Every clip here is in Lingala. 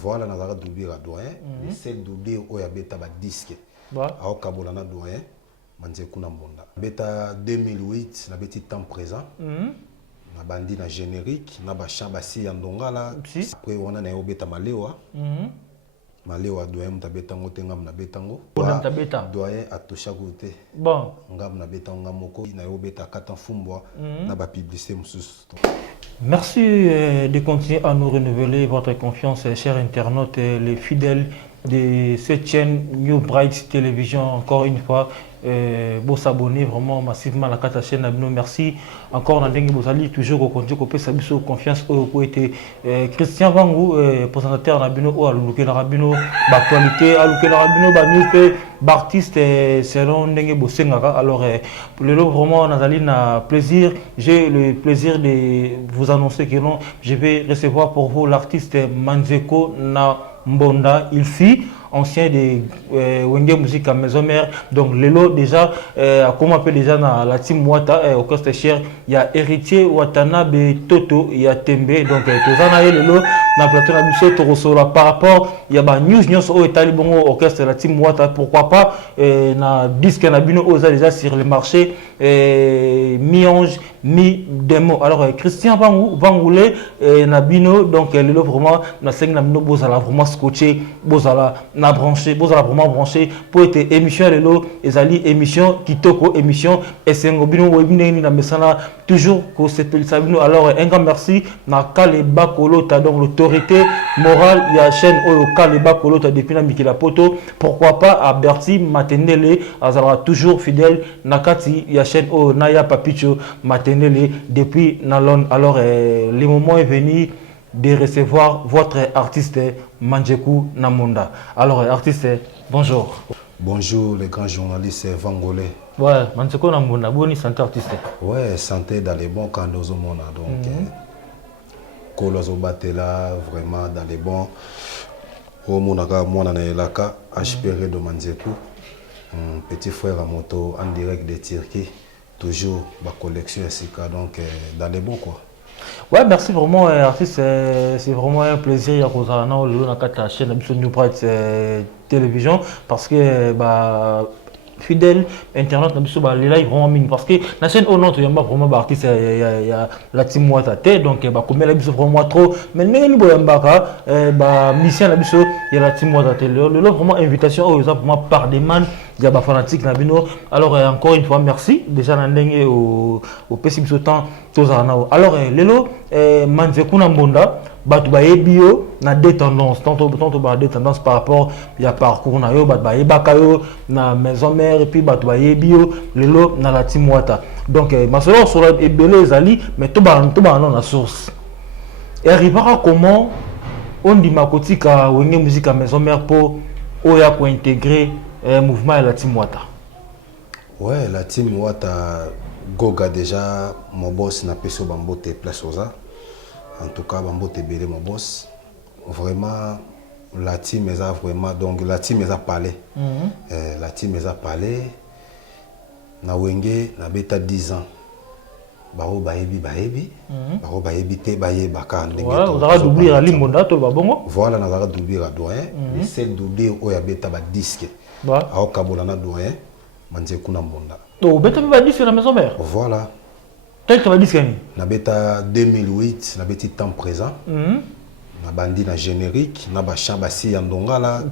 Voilà, nous avons doublé la doyen. Les 7 doublés au Yabeta disque. À Okabolana doyen, Manzekuna Mbonda. Beta 2008, na beti temps présent. Na bandi na générique, na ba chamba si yandongala. Après on a na obeta malewa. Malewa doyen mutabeta ngote ngam na betango. Doyen atosha gote. Bon. Ngam na betango ngamoko na obeta katan fumbwa na ba publicité mususu. Merci de continuer à nous renouveler votre confiance, chers internautes, les fidèles de cette chaîne New Bright Television. Encore une fois, vous s'abonner vraiment massivement à la chaîne. Merci encore. Vous allez toujours au contact, vous confiance au été. Christian Vangou, présentateur Nabino, à l'Ouké Rabino, l'actualité, à l'Ouké Rabino, news, artiste selon Ndenge Bosengaka. Alors, le lot vraiment, Nathalie, plaisir. J'ai le plaisir de vous annoncer que non, je vais recevoir pour vous l'artiste Manzeko Mbonda, ici, ancien de Wenge Musique à Maison Mère. Donc, Lelo, déjà, comme on appelle déjà dans la team Wata, au Coste Cher, il y a Héritier, Watanabe, Toto, il y a Tembe. Donc, Tozana et Lelo, dans le plateau Nabiso, Torosola. Par rapport, il y a news au Talibongo, orchestre, la team Wata. Pourquoi pas, na disque Nabino, Oza déjà sur le marché, mi-ange, mi-démo. Alors, Christian Vangoulé, Nabino, donc, Lelo, vraiment, na 5 Nabino, Bozala, vraiment scotché, Bozala, na branché, Bozala, vraiment branché, pour être émission, Lelo, Ezali, émission, Kitoko, émission, Essengobino, Webine, na Messana, toujours, que c'est Sabino. Alors, un grand merci, na Kaleba Kolota, donc, l'autorité morale, il y a chaîne, Kaleba Kolota, depuis na Mikila Poto, pourquoi pas, à Berti, Matenele, Azala, toujours fidèle, Nakati, il y a chaîne, Naya Papicho, Matenele, depuis Nalon. Alors, le moment est venu de recevoir votre artiste Manzekou Namonda. Alors, artiste, bonjour. Bonjour, les grands journalistes vangolais. Ouais, Manzekou Namonda, bonne santé artiste. Ouais, santé dans les bons quand nous avons donc. Kolozo Batela, vraiment dans les bons. Au Monaka, Monanelaka, HPR de Manzekou. Petit frère à moto en direct de Turquie. Toujours ma collection ainsi que donc dans les bons quoi. Ouais, merci vraiment, artiste. C'est vraiment un plaisir à cause de la chaîne New Bright Télévision parce que fidèle internet les live vraiment mine parce que la chaîne au nom il y a vraiment artiste il y a la team Wata donc comme la biso vraiment trop mais n'est ni boyambaka mission la biso il y a la team Wata le vraiment invitation aux vraiment par demande il y a des fanatiques Nabino. Alors encore une fois merci déjà n'andenge au PC biso temps tous alors lelo Manzekou Mbonda batu ba bio na deux tendances tantôt ba deux tendances par rapport il y a parcours na yo batu ba yebakayo na maison mère et puis batu ba bio lelo na la team Wata donc ma solo sur et belé ezali mais tout ba na source et arrivera comment on dit ma kotika Wenge Musique à maison mère pour oya ko intégrer mouvement à la team Wata. Ouais, la team Wata Goga déjà mon boss n'a pas so bambote place oza. En tout cas, Bambote Bélé, mon boss. Vraiment, la team a vraiment. Donc, la team a parlé. La team a parlé. Na Wenge, na beta 10 ans. Bao baebi. Bao baebi te baye baka. Voilà, vous avez doublé la ligne monda, toi, bon. Voilà, nous avons doublé la doyen. Les 7 doublés au Yabeta disque. À Okabolana doyen, Manzekou Mbonda. Donc, beta ba disque la maison mère. Voilà. Quel que va disque na beta 2008 na beti temps présent na bandi na générique na ba chamba si yandongala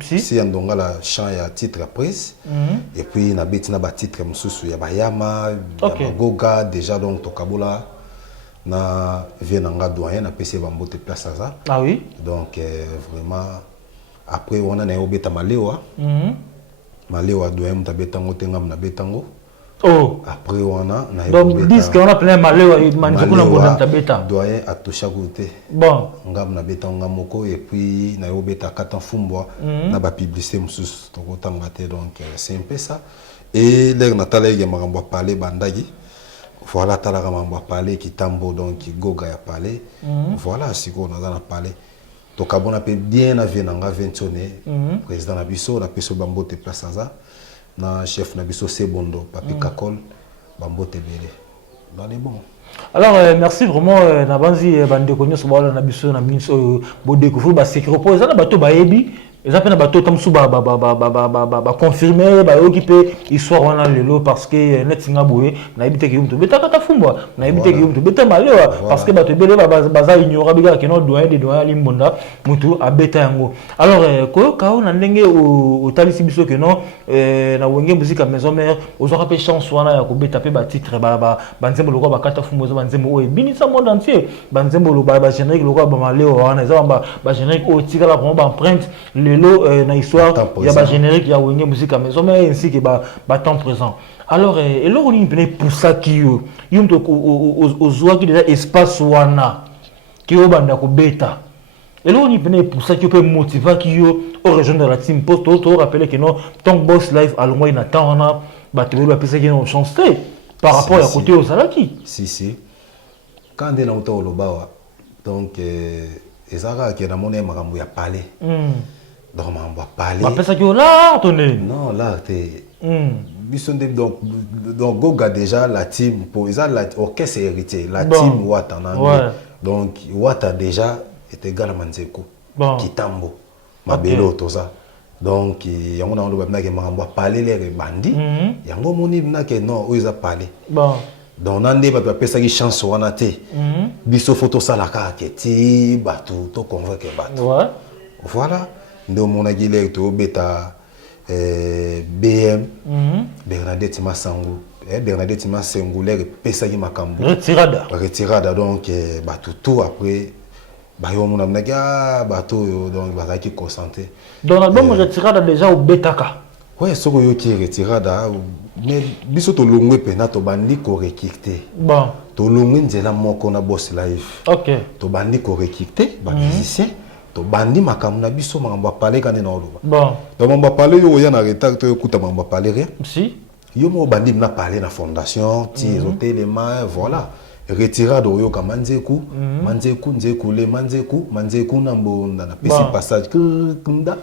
chant ya titre prise et puis na beti na ba titre mususu ya bayama ya Goga déjà donc tokabola na venanga doyen na PC bambote place ça. Ah oui. Donc vraiment après on a na obeta malewa malewa doyen mutabeta ngotenga na betango. Oh. Après on a donc disque on a plein malheur et Manzekou Mbonda tabeta doyen à toucher côté bon ngam na beta ngamoko et puis na yobeta katan fumbwa na ba publicité mususu to kotanga te donc c'est un peu ça et les natala ya makambo parler bandagi voilà tala makambo parler kitambo donc Goga ya parler voilà siko na na parler to kabona pe bien avé nanga ventionné président na biso na peso bambote place ça na chef na biso Sebondo papi Kakol bambote belé dans les bons Alors, merci vraiment, Nabanzi, Bandeko, nous sommes là, Nabiso, Nabiso, Bodeko, Basekiro, pour les autres, Bato, Baebi, les appels Bato, Tamsou, confirmer, occuper, histoire, on a le lot, parce que, net, Singaboué, Naibite, Guillaume, Beta, Katafumba, Naibite, Guillaume, Beta, Maléwa, parce que Bato, Bele, Baza, ignorable, qui n'ont doyen des doyens, Limbonda, Moutou, à Beta, Yango. Alors, quand on a dengue au Talisi Biso, que non, na Wenge musique à maison mère, aux autres chance, on a Beta, titre, Banzembo, le roi, Katafumba, Banzembo, et Binissa, monde entier, Banzembo, le générique, le roi, Bamaleo, on a générique, au tigre, la bombe, empreinte, le lot, na histoire, il y a un générique, il y a Wenge musique à maison mère, ainsi que temps présent. Alors, et là, on est pour ça qui y a aux oies qui déjà espace wana, qui est au bandako bêta. Et là, on est pour ça qui peut motiver qui est au région de la team post. On rappelle que non, tant boss live à l'ongwa il attend on a battu le PC qui est en chance par rapport à côté aux salaki. Si. Quand on est dans le lobawa, donc ezara qui est dans mon aime à parler. Donc on va parler. On ça qui est là, tenez. Non, là t'es. Donc Goga déjà la team pour l'orchestre héritier, la team Wata en anglais. Donc Wata déjà était égal à Manzeko, Kitambo, Mabelo, tout ça. Donc il y a un parler les bandits, il y a un moment qui non, ils ont parlé. Donc on a des ça qui chance on a été. Biso photo ça la carte, ti batou, to convoqué batou. Voilà. Donc mon agile to beta. BM Bernadette Massango Bernadette Massango les pesagi makambo retirada donc tout après yo mon amnaga bato donc bazaki consenté dans l'album retirada déjà au betaka ouais soko yo qui retirada mais biso to longwe pena to bandi ko rekikte bon to longwe nzela moko na boss live OK to bandi ko rekikte ba musicien to bandi makambo na biso makambo parler quand na oloba bon donc on va parler yo ya na retard to écoute on va parler rien si yo mo bandi na parler na fondation ti hôtel les mains voilà retirade yo ka manzeku nzeku le manzeku na mbonda na pesi passage kunda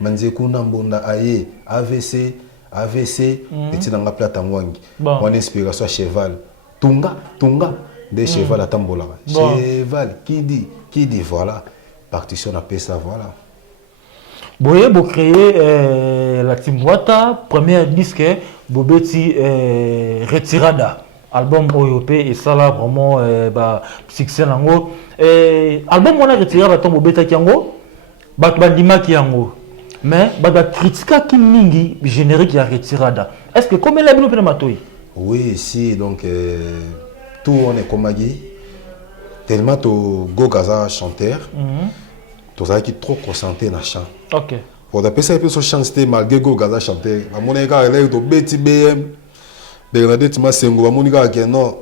manzeku na mbonda aye AVC petit na plata ngwangi mon inspiration cheval tunga des cheval atambola cheval qui dit voilà partition à ça voilà. Boye bo créer la team Wata premier disque Bobeti retirada album OYOP et ça là vraiment succès nango album on a retirada ton Bobeta kiango bandima kiango mais critique qui mingi générique ya retirada est-ce que comme la bino matoi oui si donc tout on est comme tellement to Gogaza chanteur to ça qui trop concentré na chant OK pour d'après ça peut se chanter malgré Gogaza chanteur à mon égard elle to beti BM Bernadette Massengo à mon égard que non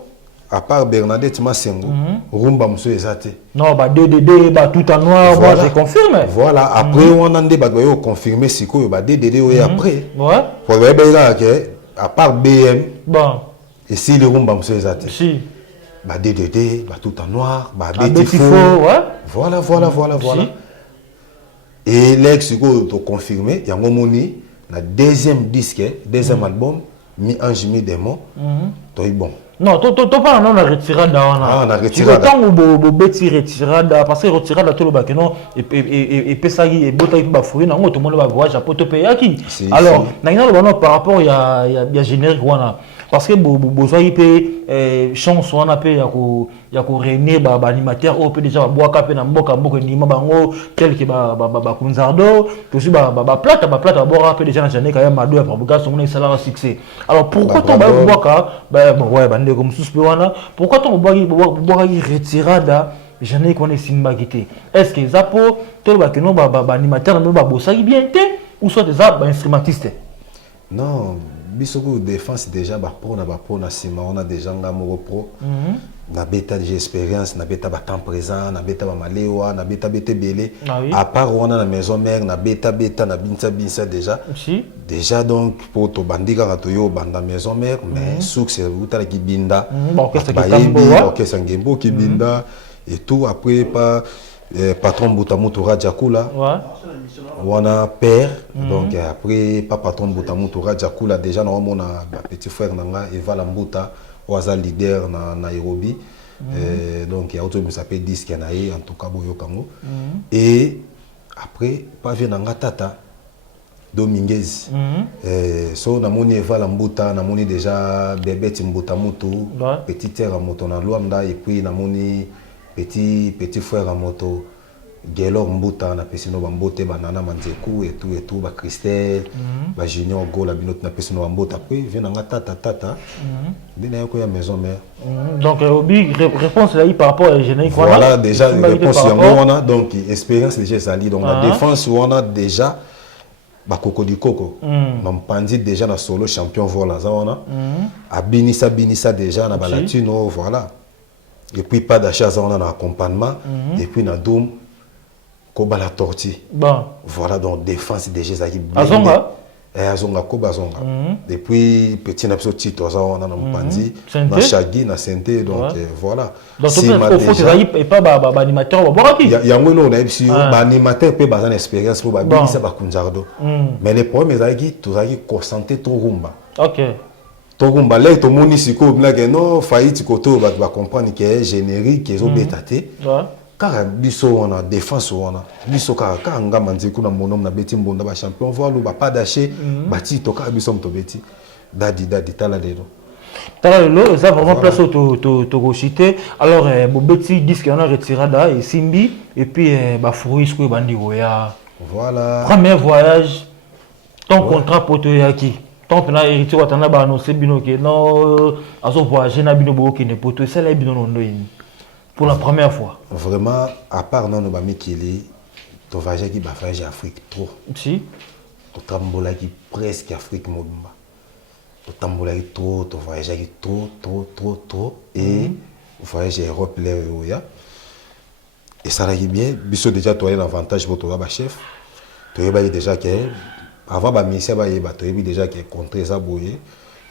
à part Bernadette Massengo rumba monsieur ezate non DDD tout en noir moi je confirme voilà après on a des yo confirmer siko DDD et après ouais pour que à part BM bon et si le rumba monsieur ezate si DDD, tout en noir, Bétifo, ouais. Voilà. Si. Et l'ex, tu confirmé, il y a un moment, le deuxième disque, deuxième album, mi-ange, mi-démon, tu bon. Non, tu pas on a retiré on a retiré. Tant ou beti retirada parce que retirada tout le bac non et pesagi et bota ba fouiller non tout le monde va voyage à poto payaki. Alors, par rapport il y a générique wana parce que besoin peut chance wana peut ya ko réunir ba animateur au peut déjà boire capé na mboka ni bango tel que ba kunzardo tout aussi ba plata boire peut déjà na générique ya mado pour buka son na salaire succès. Alors pourquoi ton ba bon ouais comme suspect wana pourquoi ton boire retirada j'en ai connais simba quitté est-ce que zapo to ba que non ba animateur ba bosaki bien té ou soit des instrumentistes non bisoko défense déjà ba pro na sima on a déjà ngamo pro na beta de expérience na beta ba temps présent na beta ba malewa na beta belé à part on a la maison mère na beta na binsa déjà donc pour to bandika to yo banda maison mère mais succès utala ki binda orchestre ngembo ki binda et tout après pas patron Boutamoto Radjakula on a père donc après pas patron Boutamoto Radjakula déjà normalement on a petit frère nanga Eva Lambuta oaza leader na Nairobi. Donc il y a autre qui s'appelle disque naïe en tout cas boyo kango. Et après pas vient nanga tata Dominguez. So na moni Eva Lambuta, na moni déjà bébé Timbuta Mutu, petit terre à moto na Luanda et puis na moni petit frère à moto Gelor Mbuta na pesino bambote banana Manzeku et tout ba Christelle, ba Junior Go la binote na pesino bambote après vient nanga tata. Dina yoko ya maison mère. Donc Obi réponse là par rapport à générique. Voilà déjà réponse on a donc expérience déjà ça dit donc la défense on a déjà ba Koko du Koko. Mampandi déjà na solo champion voilà ça on a. Binissa déjà na balatino voilà. Et puis pas d'achat ça on a accompagnement et puis na Doum Koba la tortue. Bon. Voilà donc défense déjà ça qui Azonga. Azonga Koba Azonga. Depuis petit na titre ça on a Mampandi na Shagi na Senté donc voilà. Donc c'est et pas ba animateur ba boraki. Yango no na ebisi ba animateur pe bazan expérience pour ba binisa ba kunjardo. Mais le problème est que tu as concentré ton rumba. OK. Ton rumba là to moni siko blague non faillite koto ba comprendre que est générique ils ont bétaté. Car biso on a défense on a biso car nga manzeku na monom na beti mbonda ba champion voilà ba pas daché bati to ka biso mto beti dadi tala lelo. Talalo, ça vraiment place au to cité. Alors Bobeti disque on a retirada et Simbi et puis fruits que bandi voya. Voilà. Premier voyage. Ton contrat pour te yaki. Ton pena héritier watana ba annoncer bino que non azo voyager na bino bo ki ne poto c'est là bino no pour la première fois. Vraiment à part non ba mikili to voyager qui ba voyager Afrique trop. Si. To tambola qui presque Afrique mobimba. To tambola qui trop, to voyager qui trop et voyager Europe là ya. Et ça là qui bien, biso déjà toi un avantage pour toi ba chef. Tu es déjà que avant ba mission ba yeba to yebi déjà que contre ça boyer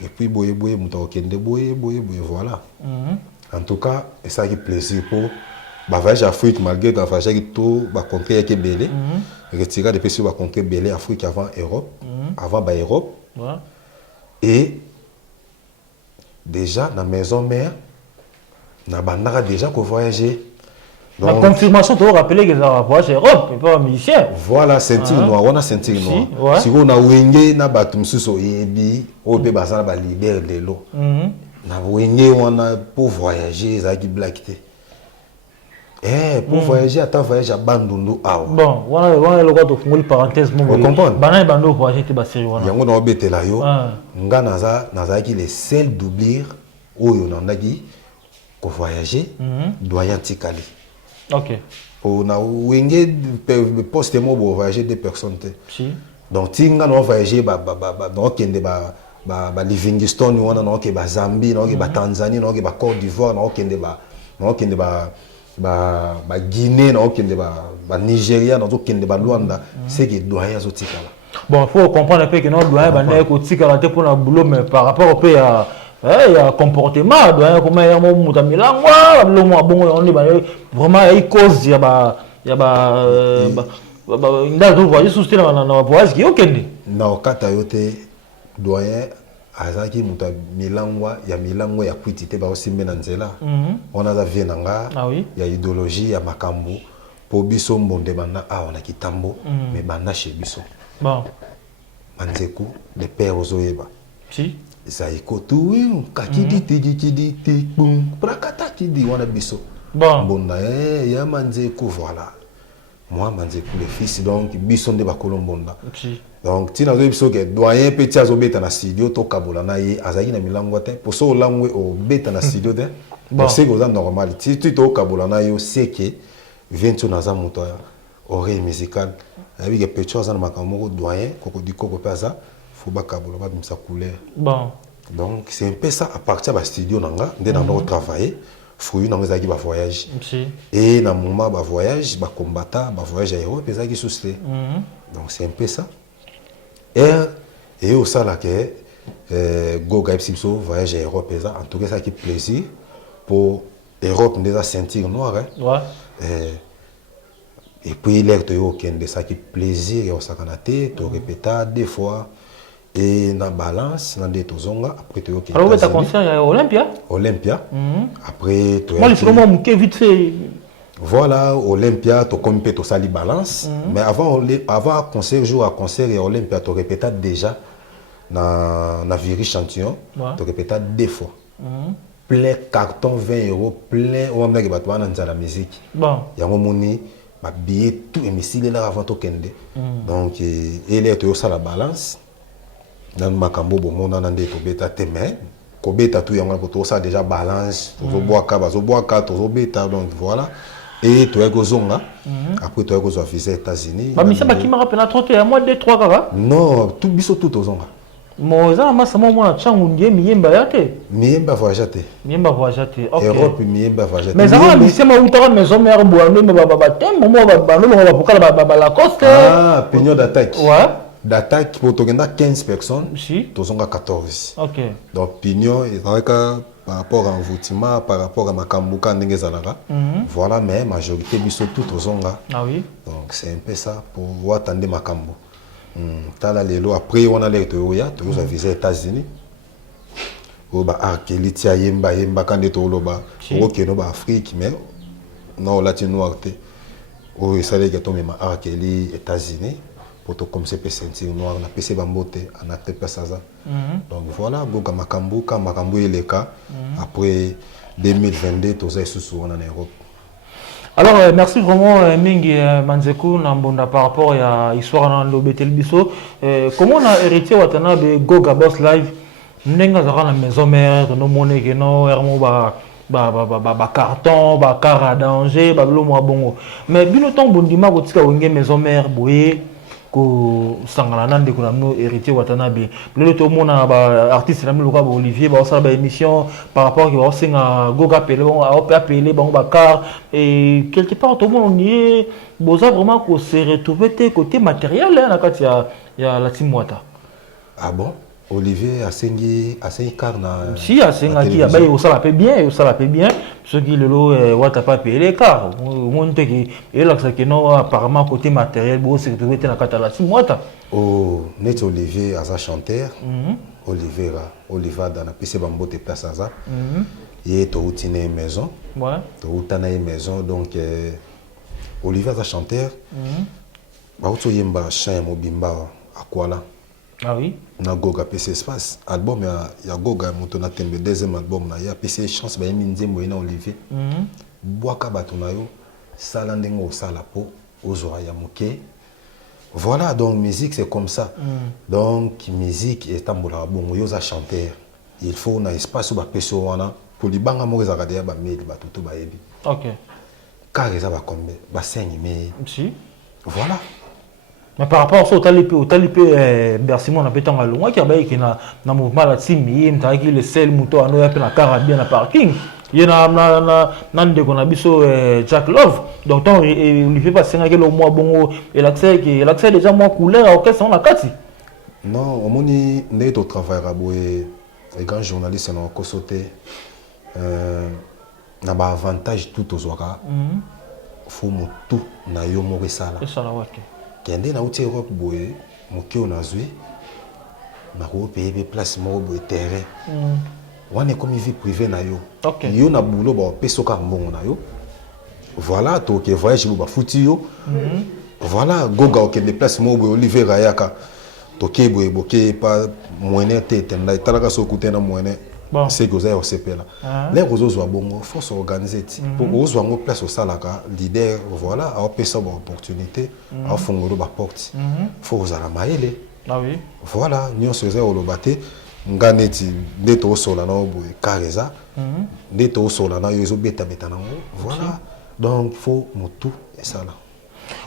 et puis boyer muto kende boyer voilà. En tout cas, et ça qui plaisir pour ba voyage Afrique malgré que voyage qui tout ba contre qui belé. Retirer depuis sur ba contre belé Afrique avant Europe, avant ba Europe. Et déjà dans la maison mère na bandara déjà ko voyager. La confirmation, tu vas rappeler que ça va Europe, mais pas musicien. Voilà, ceinture noire, on a ceinture noire. Si on a wenge na batum suso ebi, on peut baser na leader de l'eau. Na wenge on a pour voyager, ça qui blackité. Pour voyager, attends voyager à Bandundu ah. Bon, on a le droit de faire une parenthèse. Vous comprenez? Banane bando voyager te basser wana. Yango na obete la yo. Nga naza qui les seuls d'oublier oyo na ndaki ko voyager doyen tikali. OK. On a wenge poste mo bo voyager deux personnes. Si. Donc tinga no voyager donc kende Livingstone wana no ke ba Zambie no ke ba Tanzanie no ke ba Côte d'Ivoire no kende ba Guinée no kende ba Nigeria no kende ba Luanda c'est que doyen zo tikala. Bon, il faut comprendre un peu que non doyen ba ko tikala te pour na boulot mais par rapport au pays à il y a comportement doyen comment il y a mon tamilangwa le mo bon on est vraiment il cause il y a ndalo voyage souci na voyage qui okende na okata yote doyen azaki muta milangwa ya kwitite ba osimbe na nzela on a za vie nanga ya idéologie ya makambo po biso mbonde bana on a kitambo mais bana chez biso bon Manzeku le père ozoyeba si Zaiko tuwi kakidi tidi boum prakata kidi wana biso bon bonda ya Manzeku voilà moi Manzeku le fils donc biso nde bakolo bonda donc tina zo biso ke doyen petit azobeta na studio to kabola na ye azaki na milango te pour so langwe o beta na studio te bon c'est goza normal ti to kabola na yo c'est que vient na za moto oreille musicale avec que petit azana makamoko doyen koko di koko pesa faut ba kabola ba misa couleur bon donc c'est un peu ça à partir de studio nanga dès dans notre travail fruit dans les ba voyage et dans moment ba voyage ba combattant ba voyage à Europe les qui souci donc c'est un peu ça et au ça là que go gaipsipso voyage à Europe en tout cas ça qui plaisir pour Europe déjà ceinture noire et puis l'air de ça qui plaisir et au sakanate to répéter deux fois et na balance na ndeto zonga après to yoki alors tu as concert à Olympia après to moi le vraiment mon vite fait voilà Olympia to comme to sali balance mais avant concert jour à concert et Olympia to répéta déjà na Viri Chantillon to répéta deux fois plein carton 20 €, plein on va mettre dans la musique bon il y a un moni ma billet tout émissile là avant to kende donc il est ça la balance dans makambo bon na ndé to beta te mais ko beta tout yango ko to ça déjà balance to bois ka to beta donc voilà et to eko zonga après to eko zo visa États-Unis ba misa ba ki ma rappela trop à moi 2 3 kaka non tout biso tout zonga moza masa mo na changu ndiye miyemba yate miyemba voyagate OK Europe miyemba voyagate mais ça mi sema utara maison mère boano me ba tembo mo ba no ba pokala ba la coste pignon d'attaque ouais d'attaque pour togenda 15 personnes si tozonga 14 OK donc pignon et par rapport à envoûtement par rapport à makambuka ndenge zalaka voilà mais majorité biso tout tozonga ah oui donc c'est un peu ça pour voir attendre makambo tala lelo après on a les toya tous avisé États-Unis o ba arkeli tia yemba quand de to loba o ke no ba Afrique mais non latino arte o esale que to mema arkeli États-Unis pour to comme c'est sentir noir na pc bambote en acte pesaza donc voilà goga makambu eleka après 2022 tous sous en Europe. Alors, merci vraiment, Mingi Manzeku, Nambonda, par rapport à l'histoire dans l'Obetel Bisso. Comment on a hérité Watanabe Goga Boss Live? Nenga zara la maison mère, no monnaie que no, ermo ba carton, ba car à danger, ba blo mo bongo. Mais bino temps bondima botika wenge maison mère boye ko sangala nande ko namno hérité Watanabe. Le to mona ba artiste na mluka ba Olivier ba ça ba émission par rapport ki ba singa Goga Pelé bon a appelé bon ba car et quelque part tout le monde y est boza vraiment ko se retrouver côté matériel na kati ya la team Wata. Ah bon? Olivier a sengi carna. Si a sengi a baye ça la paie bien ce qui le lot Wata pas payer les car mon te qui et là ça que non apparemment côté matériel bo se retrouver na kati la team Wata. Oh net Olivier a chanteur Olivier dans la PC Bambote place ça et to utine maison ouais to utana maison donc Olivier a chanteur ba uto yemba chien mobimba akwala. Ah oui na Goga PC Espace album ya Goga moto na tembe deuxième album na ya PC chance ba yemi nzembo ina Olivier boaka bato na yo sala ndengo sala po ozora ya moke voilà donc musique c'est comme ça donc musique est tambola bongo yo za chanteur il faut na espace ba peso wana pour libanga mo za kadea ba mail ba tutu ba yebi OK car ça va combien ba 5 mais si voilà. Mais par rapport à ça, au talipé, merci mon appétit en allemand, qui a baillé qui na mouvement la team, il y a le seul mouton à nous appeler la car bien à parking. Il y a nan de qu'on a biso Jack Love. Donc tant il fait pas 5 le mois bon et l'accès déjà moins couleur à quest on a kati. Non, au moni né au travail raboué les grands journalistes n'ont qu'à sauter na ba avantage tout aux oies. Faut mo tout na yo mo resala. C'est ça la ouais. Kende na uti Europe boye moke onazwi na ko payer place mo boye terrain wana comme vie privée na yo yo na boulot ba peso ka mbongo na yo voilà to ke voyage ba futi yo voilà Goga ok des place mo boye Olivier Rayaka to ke boye boke pas moyen tete na talaka so kuté na moyen c'est que vous avez au CP là les réseaux sont bon faut s'organiser pour que vous ayez place au salaka leader voilà à opérer ça opportunité à fond de la porte faut vous aller mailler ah oui voilà nous sommes au lobaté nganeti neto sola na oboye kareza neto sola na yozo beta beta na voilà donc faut motu et ça là.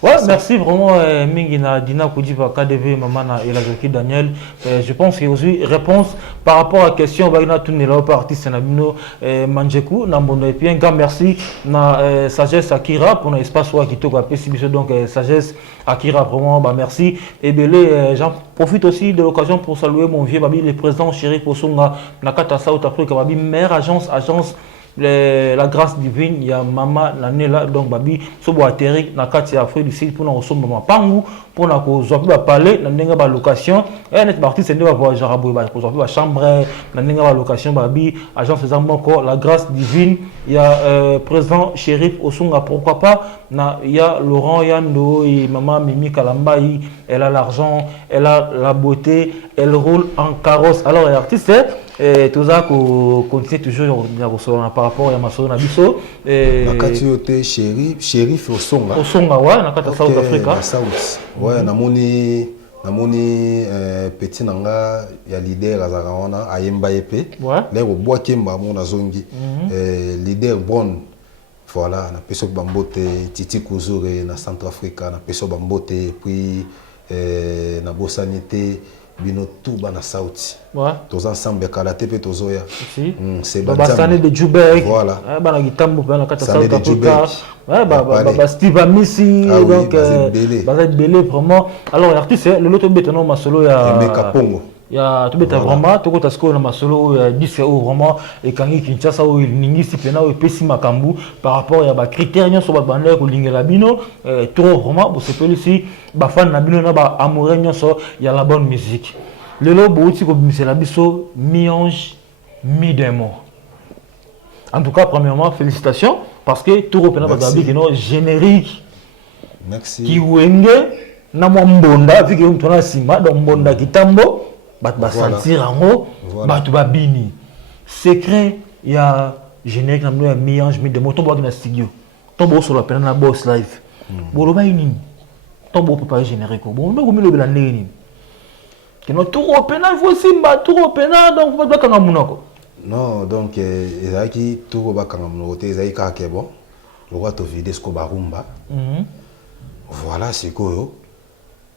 Ouais, merci vraiment Mingina Dina Koudiva KDV Mamana et la Daniel. Je pense qu'il y a aussi réponse par rapport à la question Bagna Tunela par artiste Nabino Manjeku Nambono et puis un grand merci na Sagesse Akira pour l'espace où Akito a PCBC donc Sagesse Akira vraiment bah merci et belé j'en profite aussi de l'occasion pour saluer mon vieux babi le président Chéri Posonga Nakata South Africa babi meilleure agence la grâce divine, il y a maman Nanela, donc babi, sobo atterri, na kati Afrique du Sud, pour nous recevoir maman pangu, pour nous recevoir parler, na nenga ba location, et net parti c'est va voir jarabou, ba recevoir chambre, na nenga ba location babi, agence faisant encore la grâce divine, il y a président shérif Osunga, pourquoi pas, il y a Laurent Yando et maman Mimi Kalambaï, elle a l'argent, elle a la beauté, elle roule en carrosse. Alors l'artiste, tout ça qu'on continue toujours par rapport à ma soeur Nabiso. Nakati shérif Osonga. Osonga, ouais, nakata South Africa. South. Ouais, namoni petit nanga ya leader azarawana ayemba epe. Ouais. Lero bois kemba mona zongi. Leader bon. Voilà, na peso bambote Titi Kuzure na Centrafrica, na peso bambote puis na bosanité bino tuba na South. Ouais. Tous ensemble kalaté pe tozoya. C'est Babasane de Joburg. Voilà. Bana gitambo bana kata South Africa. Ouais, bah Steve Amissi, donc Bazet Belé vraiment. Alors l'artiste le loto bétono masolo ya Mekapongo. Il y a tout bêta vraiment tout côté score na masolo ya 10 euros vraiment et quand il Kinshasa où il ningisi pena ou pesi makambu par rapport ya ba critères nyo so ba bande ko lingela bino trop vraiment pour se peut ici ba fan na bino na ba amoureux nyo so ya la bonne musique le lobo uti ko bimisela biso mi-ange mi-démon. En tout cas premièrement félicitations parce que tout repena ba babi kino générique. Merci. Ki wenge na mbonda viki mtona sima donc mbonda kitambo bat ba sentir ango bat ba bini secret ya générique na mno mi-ange mi-démon tombo na studio tombo sur la pena na boss live bolo ba ini tombo préparer générique bon no komilo bela ndeni kino tout pena il faut simba tout pena donc va kanga munako non donc ezaki tout ba kanga munoko te ezaki ka ke bon le roi to vider ce ko barumba voilà c'est quoi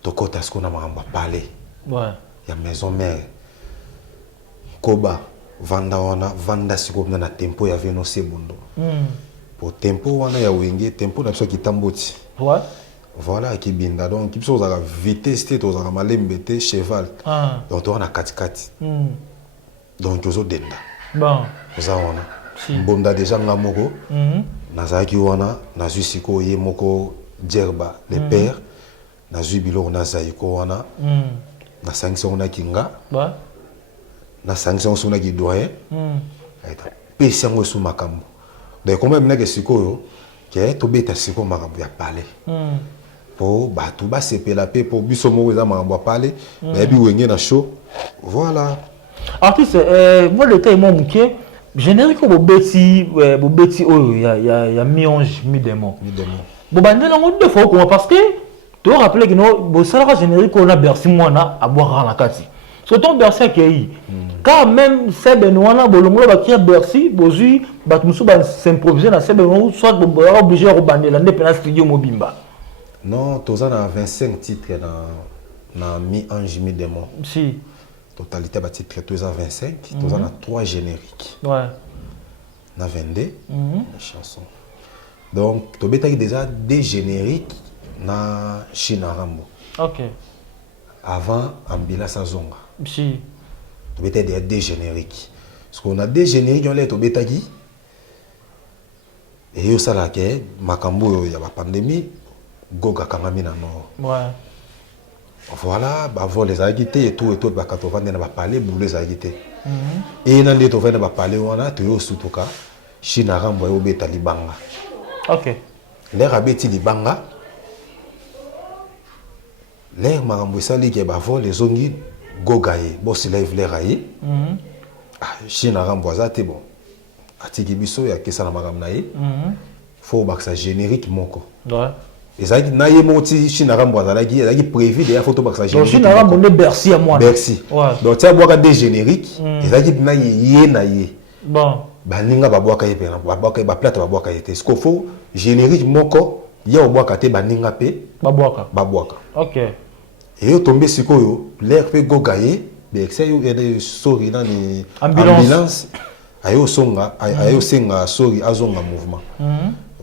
tokota ce qu'on a maramba parler ouais ya maison mère koba vanda wana vanda siko na tempo ya veno sebondo pour tempo wana ya wenge tempo na biso kitamboti ouais voilà qui binda donc biso za vitesse te to za malembete cheval donc on a kati donc ozo denda bon za wana bonda déjà ngamoko nazaki wana nazui siko ye moko djerba le père nazui bilo na zaiko wana na sanction na kinga ba na sanction sona ki doyen aita pesa ngo su makambo de comme même na ke sikoyo ke to beta siko makambo ya parler po ba tu ba sepela pe po biso mo za makambo ya parler ba bi wenge na show voilà artiste moi le temps mon muke générique bo beti oyo ya mi-ange mi-démon bo bandela ngo deux fois comment parce que tu te rappelles que nous, ça générique on a Bercy moana à boire à la kati. C'est ton Bercy qui est quand même c'est Benoana bolongo ba qui Bercy bozu batmusu ba s'improviser na c'est Benoana soit obligé à rebander la ndepena studio mobimba. Non, tous on a 25 titres na mi-ange mi-démon. Si. Totalité ba titres tous à 25, tous on a 3 génériques. Ouais. Na 22 chansons. Donc tu beta déjà des génériques na Chinarambo. Ok. Avant Ambila Sazonga. Si. Tu beta des génériques. Parce qu'on a des génériques on les to beta qui et yo sala ke makambo ya la pandémie goga kangami na no. Ouais. Voilà, bah vol les agité et tout bah quand on va na ba parler boule les agité. Et na ndeto va na ba parler wana to yo sutuka Chinarambo yo beta libanga. Ok. Les rabeti libanga les marambo sali ke ba vol les ongi gogaye boss live les raye china ramboza te bon atiki biso ya kesa na maram na ye faut ba ça générique moko ouais ezaki na ye moti china ramboza la qui prévu de ya photo ba ça générique donc china rambo Bercy à moi Bercy donc tu as boka des génériques ezaki na ye na ye bon baninga ba boka ye pena ba boka ba plate ba boka ye te ce qu'il faut générique moko ya boka te baninga pe ba boka ok. Et yo tombé sikoyo l'air pe gogaye be excès yo ede sorry na ni ambulance ayo songa ayo senga sorry azonga mouvement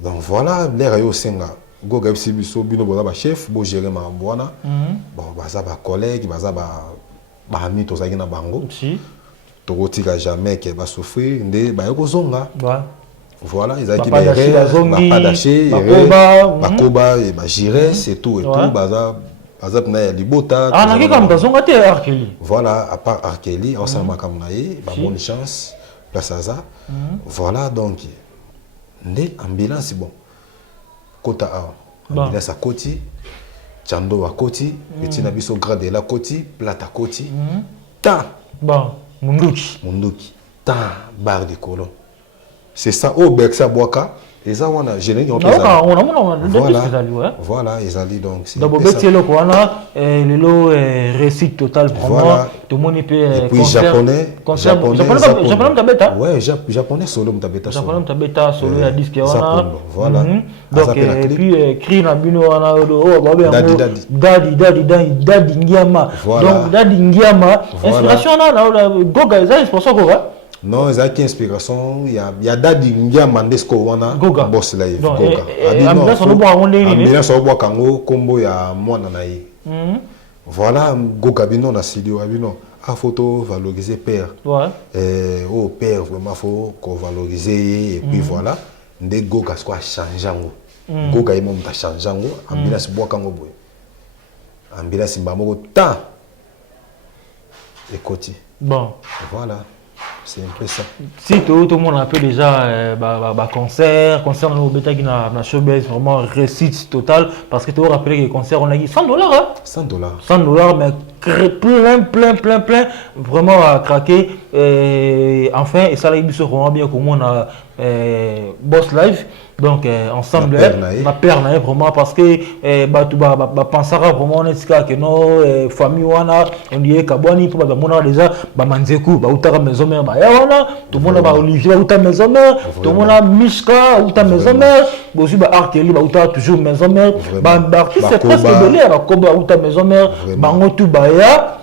donc voilà l'air ayo senga goga biso bino boza ba chef bo gérer ma mbwana bon baza ba collègue baza ba ami tozaki na bango si tokotika jamais ke ba souffrir nde ba yo kozonga ouais Voilà, ils ont dit pas d'acheter la zongi, pas d'acheter, bakoba et j'irai, c'est tout et tout. Bazap na libota. Ah, n'a comme dans zonga te Arkeli. Voilà, à part Arkeli, on s'en makam naïe, bonne chance, place à ça. Voilà donc, les ambulances bon, Kota A, ambulance à Koti, Chando à Koti, petit nabiso grade la Koti, plata Koti, ta. Bon, Munduki, ta barre de colon. C'est ça, au Bexa Boaka, et ça, on a gêné. Voilà, ils ont dit donc. Donc, le lot récite total pour moi. Tout le monde peut. Et puis, japonais. Ouais, japonais solo, m'tabeta solo. Japonais m'tabeta solo, il y a 10 qui voilà. Donc, et puis, cri na bino, Daddy Ngiama. Donc, Daddy Ngiama, inspiration, Goga, c'est pour ça qu'on va. Non, il y a une inspiration. Il y a Daddy Ngiama Ndesco wana boss live Goga. Ambulance on boit on est. Ambulance on boit kango combo ya mwana na ye. Voilà Goga bino na studio bino. A photo valoriser père. Ouais. Au père vraiment faut qu'on valoriser et puis voilà. Ndé Goga soit changeango. Goga il monte changeango. Ambulance boit kango boy. Ambulance mbamoko ta. Écoutez. Bon. Voilà. C'est un peu ça. Si tout le monde a fait déjà concert dans le bêta qui n'a showbiz vraiment réussite totale parce que tu as rappelé que les concerts on a dit $100 hein? $100 mais plein vraiment à craquer enfin et ça là il se rend bien comme on a Boss Live donc ensemble ma père n'a vraiment parce que tu pensera vraiment on est que non famille wana on dit kabwani pour mon déjà manzeku utara maison mère tout le monde a Olivier utara maison mère tout le monde a Mishka utara maison mère aussi Arkeli utara toujours maison mère c'est presque belé à Koba utara maison mère bango tout baya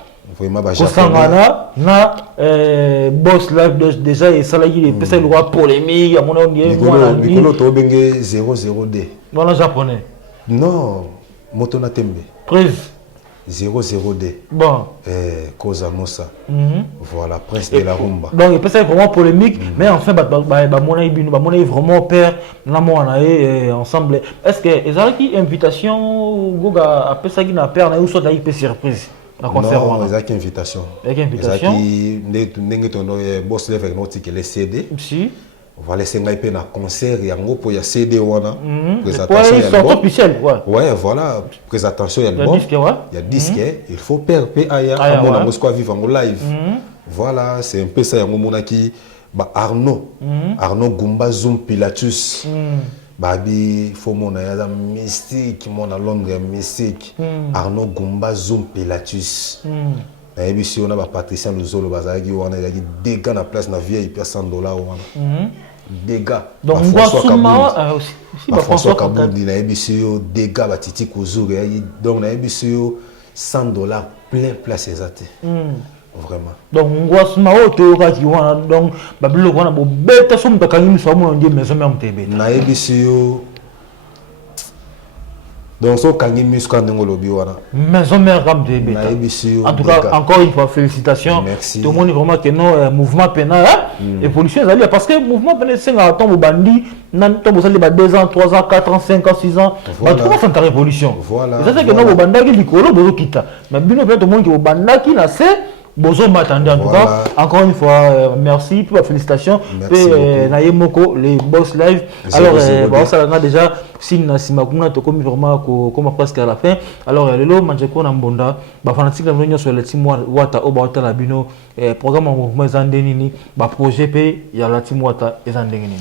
Kosangana na Boss Live déjà et ça là il est le roi polémique à mon avis Nicolas Tobenge 00D voilà japonais non Motona Tembe prise 00D bon Koza Mosa voilà prince de la rumba donc il peut être vraiment polémique mais enfin mon avis vraiment père na moi ensemble est-ce que les qui invitation Goga après ça qui n'a père na ou soit d'ailleurs surprise. Non, il y a une invitation. Il y a une boss level qui est CD. Si. Voilà, c'est un concert, il y a un CD. Présentation officielle. Ouais, voilà. Présentation, il y a disque. Il faut perdre à mon Moscou vivre en live. Voilà, c'est un peu ça. Il y a qui Arnaud Gumba Zoom Pilatus. Babi, faut mon ayada mystique, mon à Londres mystique. Arnaud Gumba Zoom Pilatus. Et puis si on a Patricia Luzolo Bazagi, on a dit des gars à la place na vieille il $100. Des gars. Donc François Kaboudi na ebisi des gars ba Titi Kuzuri donc na ebisi $100 plein place exacte. Vraiment. Donc, on voit ce matin, donc, Babylone, on a beau bête, somme de Kalim, soit mon Dieu, mais même TV. Naïbisio. Donc, so Kangi Muskan Nengolobi, voilà. Maison mère comme TV. En tout cas, encore une fois, félicitations. Merci. Tout le monde est vraiment que non, mouvement pénal, et policiers, parce que le mouvement pénal, c'est un temps où bandit, vous allez 2 ans, 3 ans, 4 ans, 5 ans, 6 ans. Comment c'est ta révolution? Voilà. C'est ça que non, vous bandit qui colo, vous quittez. Mais bien, tout le monde qui vous bandit qui n'a c'est. Bonjour, m'attendez en tout cas. Encore une fois, merci pour la félicitation. Merci Naïmoko, les Boss Live. Alors, ça a déjà, si Simakuna, tu comme vraiment comme presque à la fin. Alors, le lot, Manjeko Nambonda, fanatique de l'Union sur le team Wata, Obata Labino, programme en mouvement Zandenini, projet P, il y a la team Wata et Zandenini.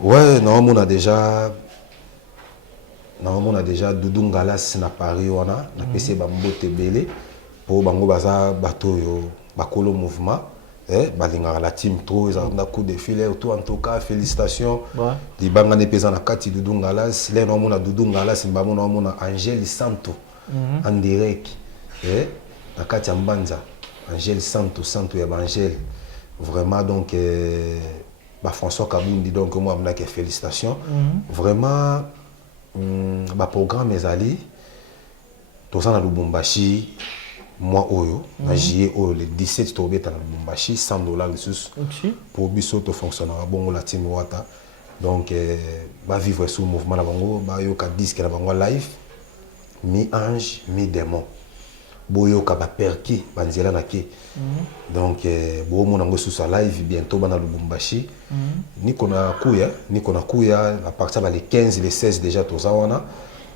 Ouais, normalement, on a déjà Doudou Ngalas na Paris, on a PC Bambo Tebele. Pour bango baza bato yo bakolo mouvement balinga la team trop ils ont coup de filet tout en tout cas félicitations di banga ne pesa na kati Doudou Ngalas là no mona Doudou Ngalas mbamo no mona Angel Santo en direct na kati ya Mbanza Angel Santo ya Angel vraiment donc François Kabundi donc moi amna que félicitations vraiment programme ezali to ça na Lubumbashi moi oyo na juillet le 17 tobeta na Lubumbashi $100 ressources pour biso to fonctionner bon la team Wata Donc va vivre sous mouvement na bango ba yo ka disque na bango live mi ange mi démon boyo ka ba perki banzela na ke donc bo mo nango sous sa live bientôt bana Lubumbashi ni kona kuya à partir les 15 les 16 déjà tozawana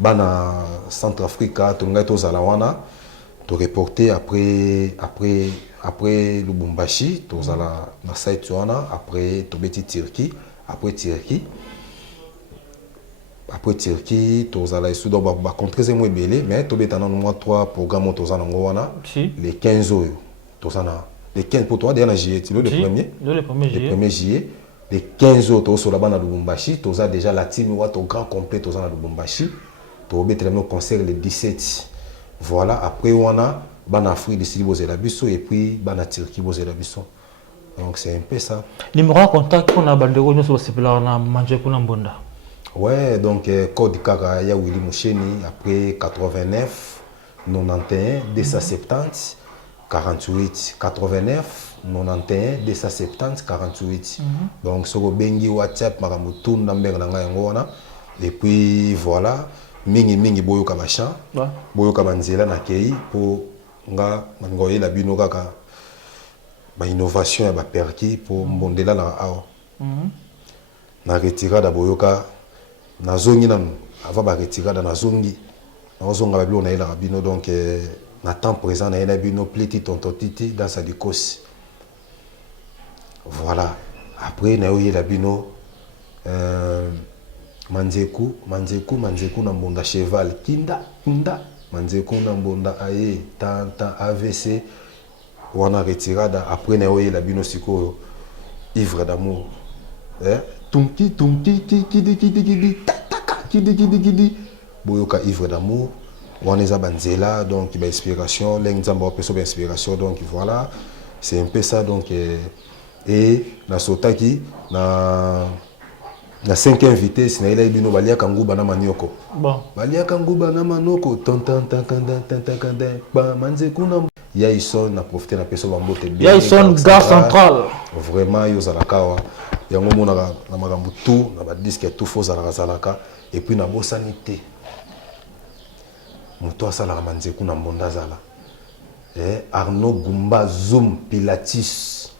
bana Centrafrica tonga tozala wana to reporter après Lubumbashi tozala na site wana après tobeti Turquie après Turquie tozala sous do ba contrer moi belé mais tobeta na mois 3 programme tozana ngo wana les 15 oyo tozana les 15 pour toi déjà na juillet le premier juillet les 15 autres sur la bande à Lubumbashi toza déjà la team wa to grand complet tozana Lubumbashi to betela no concert le 17 voilà après wana bana Afrique de bozela biso et puis bana Turquie bozela biso donc c'est un peu ça numéro de contact pour na bandeko nyoso basepela na manje kuna mbonda. Ouais, donc code Kaka ya Willy Moucheni après 89 91 270 48 89 91 270 48 donc soko bengi WhatsApp makamutu ndambeng na ngai ngona et puis voilà mingi boyo ka machin boyo ka banzela na kei pour nga ngoye la bino kaka ba innovation ya ba perki pour mbondela na awa na retirada boyo ka nazongi nanu avant ba retirada nazongi nazonga babilo na ela bino donc na temps présent na ela bino pleti tontotiti dans sa dikos voilà après na yoye la bino manzeku na mbonda cheval kinda manzeku na mbonda aye tanta AVC wana retirada après na yoye la bino sikoyo ivre d'amour Tunki kidi boyoka ivre d'amour waneza banzela donc ba inspiration l'ensemble peso ba inspiration donc voilà c'est un peu ça donc et na sotaki na 5e vitesse na ile bino balia kanguba na manioko bon balia kanguba na manoko tontan ba manze kuna Yaison na profiter na peso bambote bien Yaison gare centrale vraiment yozalakawa yango mona na makambo tout na ba disque tout faux zalaka et puis na bosanité moto asala manzeku na mbonda zala Arnaud Gumba Zoom Pilatus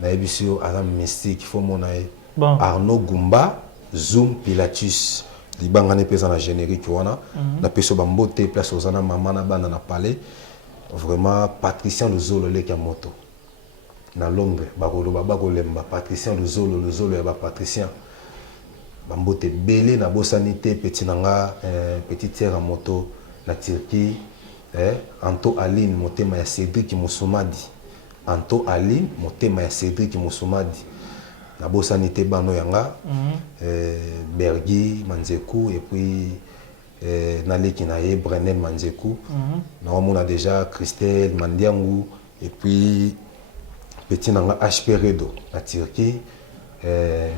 na ebisio ala mystique faut mona bon Arnaud Gumba Zoom Pilatus libanga ne pesa na générique wana na peso bambote place ozana mama na bana na palais vraiment Patricien Luzolo leka moto na Londres bakolemba Patricien Luzolo ya ba Patricien bambote belé na bosanité petit nanga petit terre à moto na Turquie Anto Aline motema ya Cédric Musumadi Anto Aline motema ya Cédric Musumadi na bosanité bano yanga Bergi Manzeku et puis Naleki na ye Brenel Manzeku na on a déjà Christelle Mandiangu et puis petit nanga HP Redo na Turquie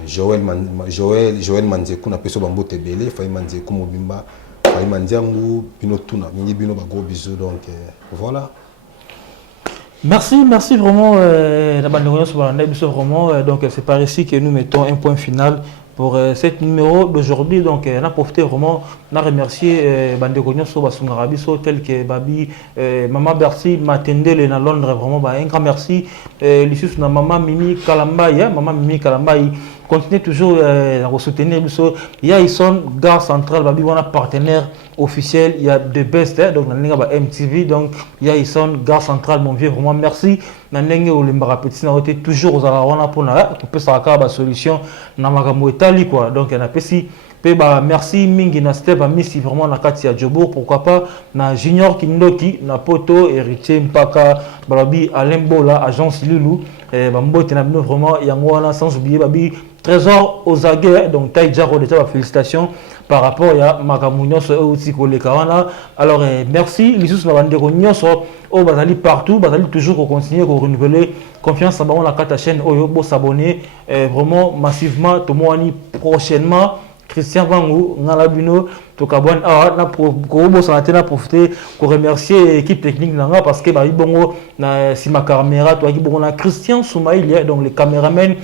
Joël Manzeku na peso bambote belé Faye Manzeku mobimba Faye Mandiangu bino tuna mingi bino ba gros bisous donc voilà. Merci vraiment vraiment donc c'est par ici que nous mettons un point final pour cet numéro d'aujourd'hui. Donc on a profité vraiment, on a remercié Bandegognon sur Basungarabiso tel que Babi, Maman Bercy m'attendait à Londres, vraiment un grand merci. L'issue na Maman Mimi Kalambaye, Maman Mimi Kalambaye continue toujours à soutenir. Il y a Yaison gare centrale, Babi on a partenaire officiel, il y a de best donc on a MTV, donc il y a Yaison gare centrale, mon vieux, vraiment merci. Nanenge Olimbara Petit n'a été toujours aux Alawana pour couper sa carte solution na makambo etali quoi. Donc on a pesi peba merci mingi na step a missi vraiment na kati ya Jobour, pourquoi pas na Junior Kindoki na poto héritier mpaka Babi Alembola agence Lulu bambote na bino vraiment yango wana sans oublier Babi Trésor aux aguets donc Taïdjaro déjà félicitations par rapport à Makamounios aussi Kolekawana. Alors merci les sous na bandeko nyonso au bazali partout bazali toujours continuer à renouveler confiance à la carte chaîne oyo bo s'abonner vraiment massivement tomoani prochainement Christian Vangu, Nalabino, Tokabouan, na profiter pour remercier l'équipe technique parce que bongo na si ma caméra toi qui bon na Christian Soumaïli donc les caméramens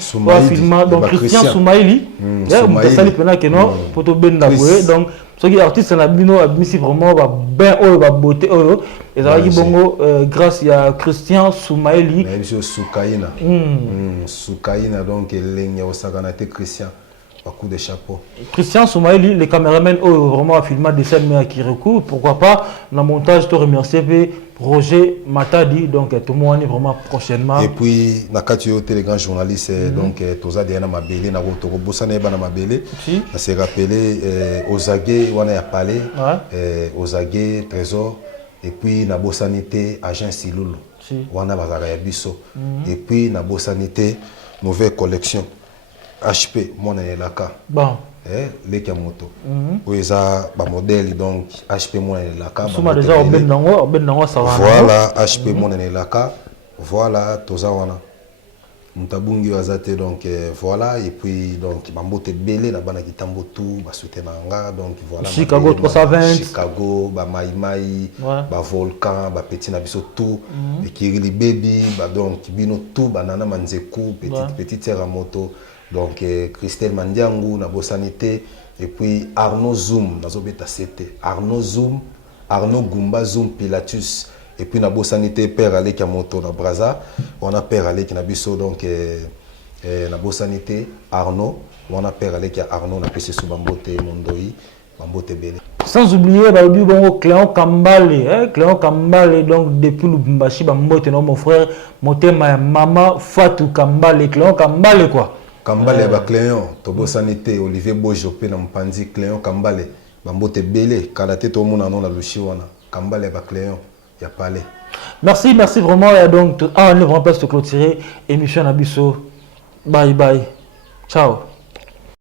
donc Christian Soumaïli ça les pena que non photo ben d'aboué donc ceux qui artistes na bino admisi vraiment ben ba beauté et ça qui bongo grâce à Christian Soumaïli monsieur Soukaina Soukaina donc l'engna osaganate Christian. Un coup de chapeau. Christian Soumaïli, les caméramens vraiment filmé des scènes mais qui recourent. Pourquoi pas, dans le montage, je te remercie Roger Matadi, donc tout le monde est vraiment prochainement. Et puis, Nakatio, les grands journalistes, donc tous les gens ma belé, na roto bosane ba na ma belé. On s'est rappelé Ozagé, on a parlé, Ozagé, Trésor, et puis na bosanité agent Siloulou, on a bazara biso, et puis na bosanité nouvelle collection. HP mon elaka bon les moto ça ba modèle donc HP mon elaka suma déjà ben nango ça va voilà HP mon elaka voilà toza wana mutabungi wazate donc voilà et puis donc bambote belé na bana kitambo tout ba soutenanga donc voilà Chicago 320 Chicago ba Maïmaï ba Volcan ba petit na biso tout et Kirili baby ba donc bino tout banana manzeku petite sœur à moto. Donc, Christelle Mandiangou, Nabo Sanité, et puis Arnaud Zoom, Nazobeta CT, Arnaud Zoom, Arnaud Gumba Zoom Pilatus, et puis Nabo Sanité, Père Alek Yamoto, na Braza, on a Père Alek Nabiso, donc Nabo Sanité, Arnaud, on a Père Alek Arnaud, on a PC sous Bambote, Mondoi, Bambote Bélé. Sans oublier, Cléon Kambale, Cléon Kambale, donc depuis Lubumbashi, Bambote, mon frère, ma maman Fatou Kambale, Cléon Kambale, quoi. Kambale ba Cléon, Tobo Sanité, Olivier Bojo, pe na Mpanzi, Cléon Kambale, Bambote Belé, Kalate to mona non la Luchiwana, Kambale ba Cléon, ya palé. Merci vraiment, et donc, on ne va pas se clôturer, émission Nabiso, bye bye, ciao.